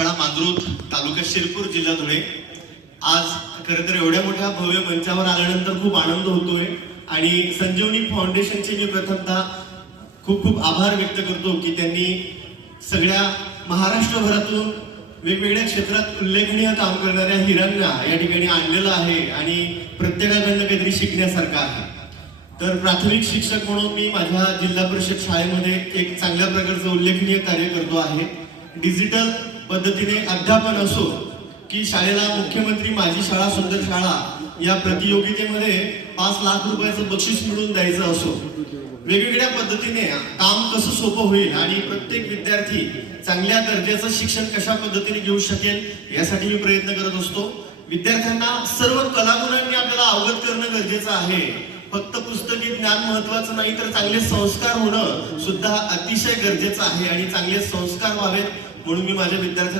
शाळा मांजरूत, तालुका शिरपूर, जिल्हा धुळे। आज खरं तर एवढ्या मोठ्या भव्य मंचावर आल्यानंतर खूप आनंद होतोय आणि संजीवनी फाउंडेशनचे मी प्रथमतः खूप खूप आभार व्यक्त करतो की त्यांनी सगळ्या महाराष्ट्रभरातून वेगवेगळ्या क्षेत्रात उल्लेखनीय काम करणाऱ्या हिरांना या ठिकाणी आणलेलं आहे आणि प्रत्येकाकडनं काहीतरी शिकण्यासारखं आहे। तर प्राथमिक शिक्षक म्हणून मी माझ्या जिल्हा परिषद शाळेमध्ये एक चांगल्या प्रकारचं उल्लेखनीय कार्य करतो आहे। डिजिटल पद्धतीने अध्यापन असो की शाळेला मुख्यमंत्री माझी शाळा सुंदर शाळा या प्रतियोगितेमध्ये 5 लाख रुपयाचं बक्षीस मिळवून द्यायचं असो, वेगवेगळ्या पद्धतीने काम कसं सोपं होईल आणि प्रत्येक विद्यार्थी चांगल्या दर्जाचं शिक्षण कशा पद्धतीने घेऊ शकेल यासाठी मी प्रयत्न करत असतो। विद्यार्थ्यांना सर्व कलागुणांनी आपल्याला अवगत करणं गरजेचं आहे। फक्त पुस्तकी ज्ञान महत्वाचं नाही, तर चांगले संस्कार होणं सुद्धा अतिशय गरजेचं आहे आणि चांगले संस्कार व्हावेत म्हणून मी माझ्या विद्यार्थ्यांना